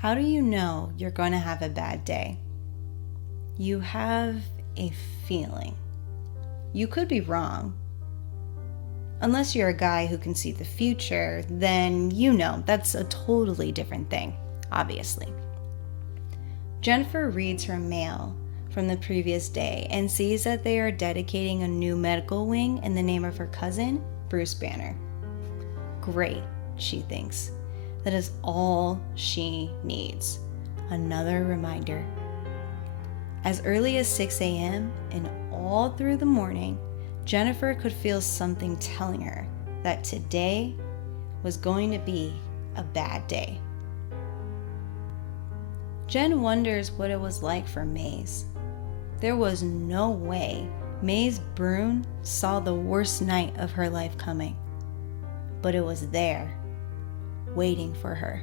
How do you know you're going to have a bad day? You have a feeling. You could be wrong. Unless you're a guy who can see the future, then that's a totally different thing, obviously. Jennifer reads her mail from the previous day and sees that they are dedicating a new medical wing in the name of her cousin, Bruce Banner. Great, she thinks. That is all she needs. Another reminder. As early as 6 a.m. and all through the morning, Jennifer could feel something telling her that today was going to be a bad day. Jen wonders what it was like for Maze. There was no way Maze Brune saw the worst night of her life coming, but it was there, waiting for her.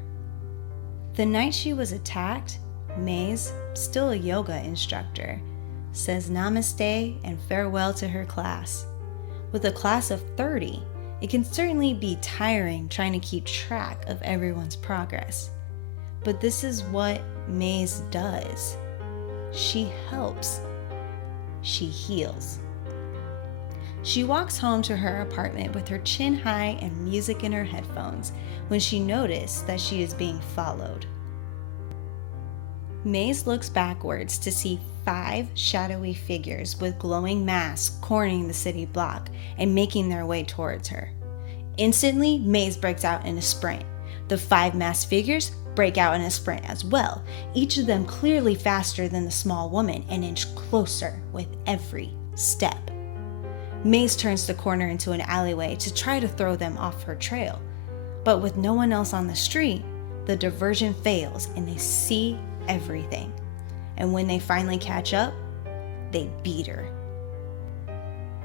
The night she was attacked, Maze, still a yoga instructor, says namaste and farewell to her class. With a class of 30, it can certainly be tiring trying to keep track of everyone's progress. But this is what Maze does. She helps. She heals. She walks home to her apartment with her chin high and music in her headphones when she notices that she is being followed. Maze looks backwards to see 5 shadowy figures with glowing masks cornering the city block and making their way towards her. Instantly, Maze breaks out in a sprint. The 5 masked figures break out in a sprint as well, each of them clearly faster than the small woman, an inch closer with every step. Maze turns the corner into an alleyway to try to throw them off her trail. But with no one else on the street, the diversion fails and they see everything. And when they finally catch up, they beat her.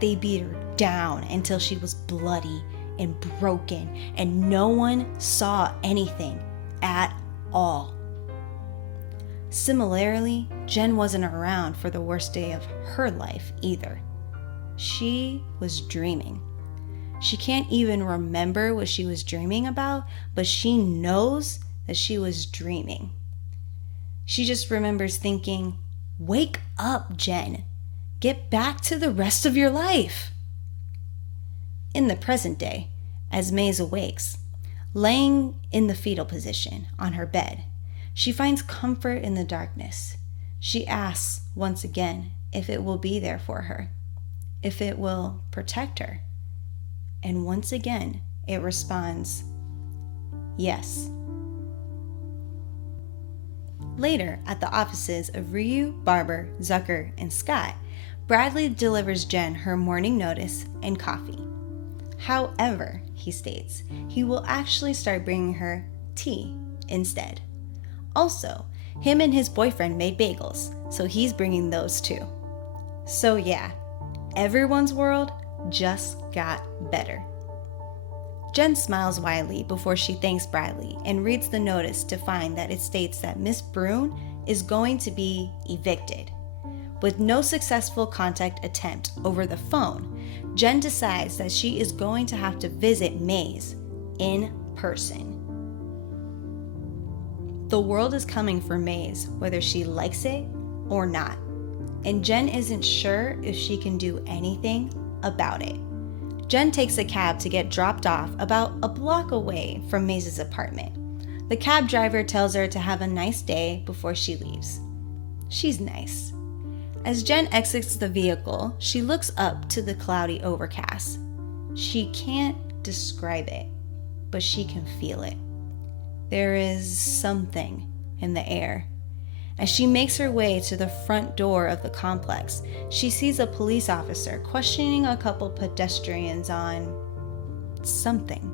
They beat her down until she was bloody and broken, and no one saw anything at all. Similarly, Jen wasn't around for the worst day of her life either. She was dreaming. She can't even remember what she was dreaming about, but she knows that she was dreaming. She just remembers thinking, "Wake up, Jen. Get back to the rest of your life." In the present day, as Maze awakes, laying in the fetal position on her bed, she finds comfort in the darkness. She asks once again if it will be there for her, if it will protect her. And once again, it responds, yes. Later, at the offices of Ryu, Barber, Zucker, and Scott, Bradley delivers Jen her morning notice and coffee. However, he states, he will actually start bringing her tea instead. Also, him and his boyfriend made bagels, so he's bringing those too. So yeah, everyone's world just got better. Jen smiles widely before she thanks Bradley and reads the notice to find that it states that Miss Brune is going to be evicted. With no successful contact attempt over the phone, Jen decides that she is going to have to visit Maze in person. The world is coming for Maze, whether she likes it or not, and Jen isn't sure if she can do anything about it. Jen takes a cab to get dropped off about a block away from Maze's apartment. The cab driver tells her to have a nice day before she leaves. She's nice. As Jen exits the vehicle, she looks up to the cloudy overcast. She can't describe it, but she can feel it. There is something in the air. As she makes her way to the front door of the complex, she sees a police officer questioning a couple pedestrians on something.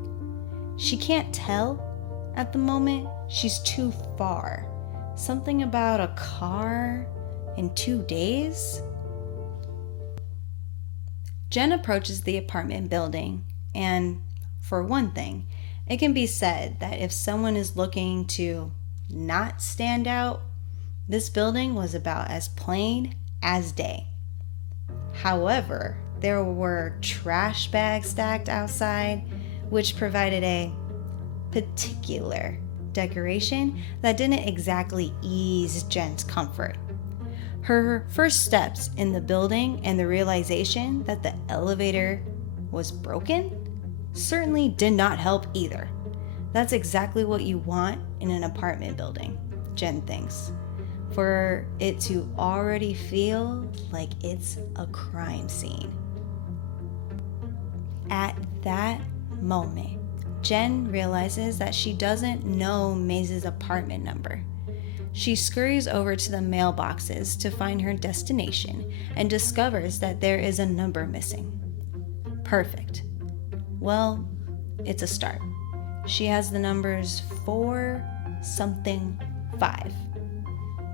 She can't tell at the moment. She's too far. Something about a car in 2 days? Jen approaches the apartment building, and for one thing, it can be said that if someone is looking to not stand out, this building was about as plain as day. However, there were trash bags stacked outside, which provided a particular decoration that didn't exactly ease Jen's comfort. Her first steps in the building and the realization that the elevator was broken certainly did not help either. That's exactly what you want in an apartment building, Jen thinks, for it to already feel like it's a crime scene. At that moment, Jen realizes that she doesn't know Maze's apartment number. She scurries over to the mailboxes to find her destination and discovers that there is a number missing. Perfect. Well, it's a start. She has the numbers 4-something-5.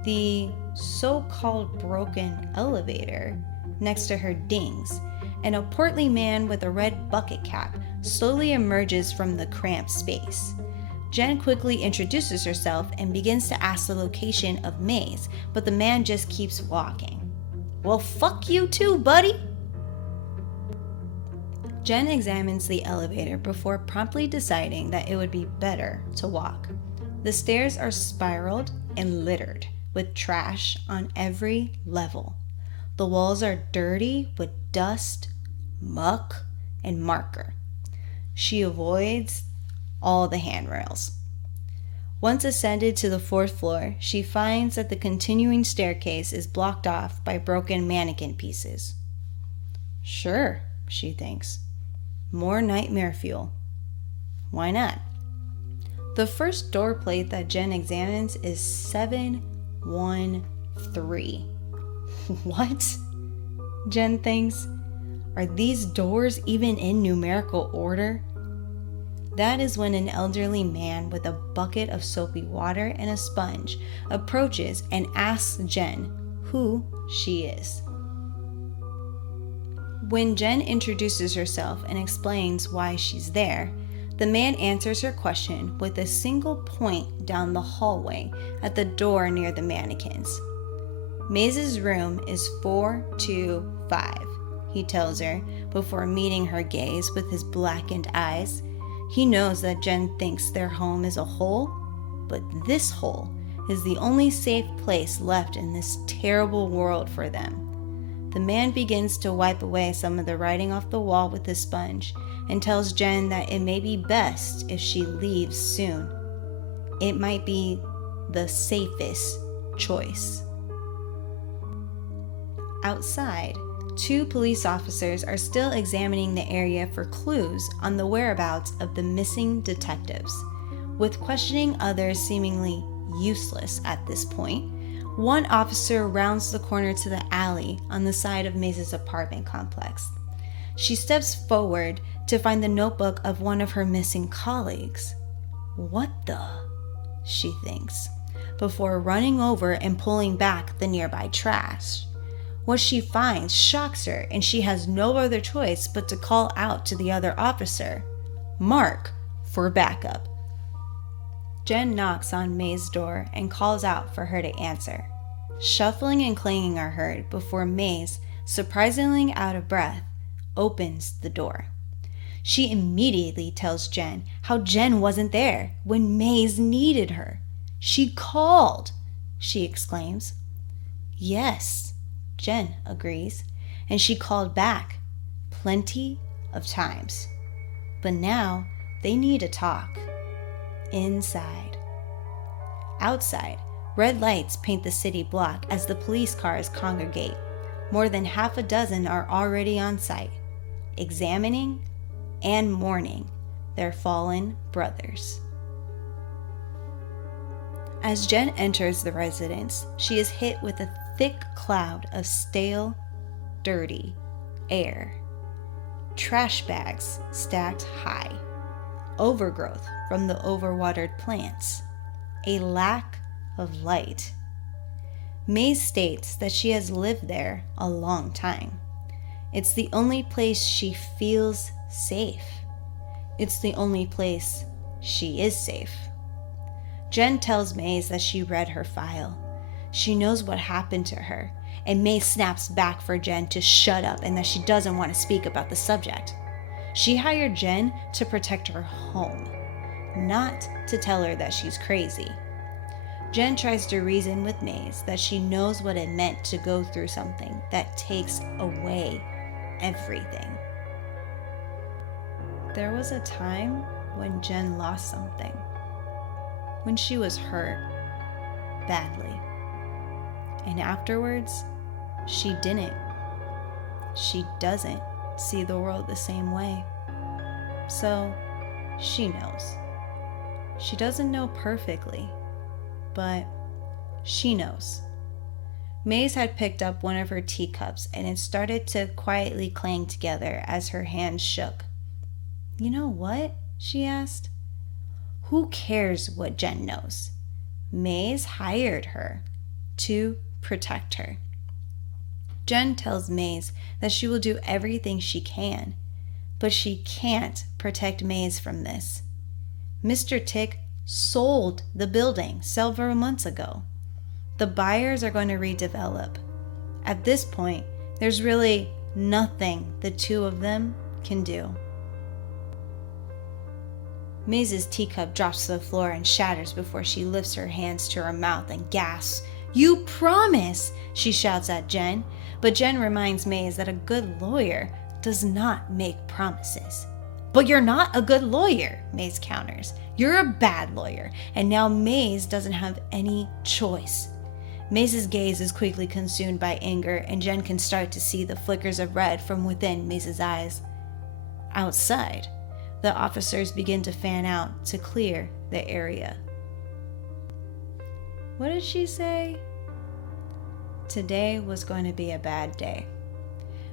The so-called broken elevator next to her dings, and a portly man with a red bucket cap slowly emerges from the cramped space. Jen quickly introduces herself and begins to ask the location of Maze, but the man just keeps walking. Well, fuck you too, buddy! Jen examines the elevator before promptly deciding that it would be better to walk. The stairs are spiraled and littered with trash on every level. The walls are dirty with dust, muck, and marker. She avoids all the handrails. Once ascended to the 4th floor, she finds that the continuing staircase is blocked off by broken mannequin pieces. Sure, she thinks. More nightmare fuel. Why not? The first door plate that Jen examines is 713. What? Jen thinks. Are these doors even in numerical order? That is when an elderly man with a bucket of soapy water and a sponge approaches and asks Jen who she is. When Jen introduces herself and explains why she's there, the man answers her question with a single point down the hallway at the door near the mannequins. Maze's room is 425, he tells her before meeting her gaze with his blackened eyes. He knows that Jen thinks their home is a hole, but this hole is the only safe place left in this terrible world for them. The man begins to wipe away some of the writing off the wall with his sponge and tells Jen that it may be best if she leaves soon. It might be the safest choice. Outside, 2 police officers are still examining the area for clues on the whereabouts of the missing detectives. With questioning others seemingly useless at this point, one officer rounds the corner to the alley on the side of Maze's apartment complex. She steps forward to find the notebook of one of her missing colleagues. What the? She thinks, before running over and pulling back the nearby trash. What she finds shocks her, and she has no other choice but to call out to the other officer, Mark, for backup. Jen knocks on May's door and calls out for her to answer. Shuffling and clanging are heard before Maze, surprisingly out of breath, opens the door. She immediately tells Jen how Jen wasn't there when Maze needed her. She called, she exclaims. Yes, Jen agrees, and she called back plenty of times. But now they need to talk. Inside. Outside, red lights paint the city block as the police cars congregate. More than half a dozen are already on site, examining and mourning their fallen brothers. As Jen enters the residence, she is hit with a thick cloud of stale, dirty air. Trash bags stacked high, overgrowth from the overwatered plants, a lack of light. May states that she has lived there a long time. It's the only place she feels safe. It's the only place she is safe. Jen tells Maze that she read her file. She knows what happened to her, and Maze snaps back for Jen to shut up and that she doesn't want to speak about the subject. She hired Jen to protect her home, not to tell her that she's crazy. Jenn tries to reason with Maze that she knows what it meant to go through something that takes away everything. There was a time when Jenn lost something, when she was hurt badly. And afterwards, she didn't. She doesn't see the world the same way. So, she knows. She doesn't know perfectly, but she knows. Maze had picked up one of her teacups and it started to quietly clang together as her hands shook. "You know what?" she asked. "Who cares what Jenn knows? Maze hired her to protect her." Jenn tells Maze that she will do everything she can, but she can't protect Maze from this. Mr. Tick sold the building several months ago. The buyers are going to redevelop. At this point, there's really nothing the two of them can do. Maze's teacup drops to the floor and shatters before she lifts her hands to her mouth and gasps. "You promise!" she shouts at Jenn, but Jenn reminds Maze that a good lawyer does not make promises. "But you're not a good lawyer," Maze counters. "You're a bad lawyer, and now Maze doesn't have any choice." Maze's gaze is quickly consumed by anger, and Jenn can start to see the flickers of red from within Maze's eyes. Outside, the officers begin to fan out to clear the area. What did she say? Today was going to be a bad day.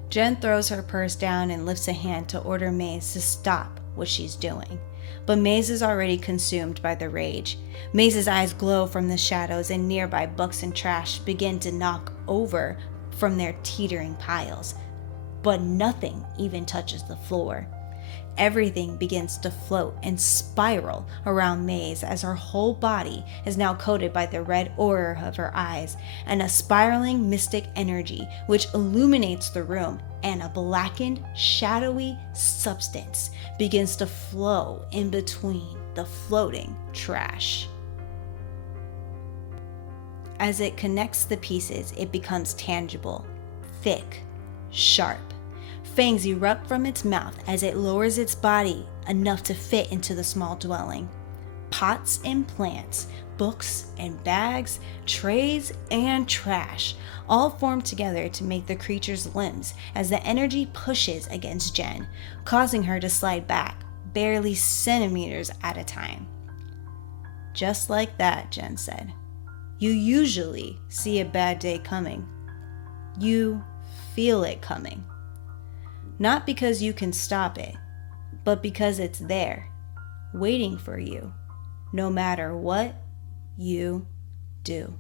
Jenn throws her purse down and lifts a hand to order Maze to stop what she's doing. But Maze is already consumed by the rage. Maze's eyes glow from the shadows, and nearby books and trash begin to knock over from their teetering piles. But nothing even touches the floor. Everything begins to float and spiral around Maze as her whole body is now coated by the red aura of her eyes and a spiraling mystic energy which illuminates the room, and a blackened, shadowy substance begins to flow in between the floating trash. As it connects the pieces, it becomes tangible, thick, sharp. Fangs erupt from its mouth as it lowers its body enough to fit into the small dwelling. Pots and plants, books and bags, trays and trash all form together to make the creature's limbs as the energy pushes against Jenn, causing her to slide back, barely centimeters at a time. "Just like that," Jenn said. "You usually see a bad day coming. You feel it coming. Not because you can stop it, but because it's there, waiting for you, no matter what you do."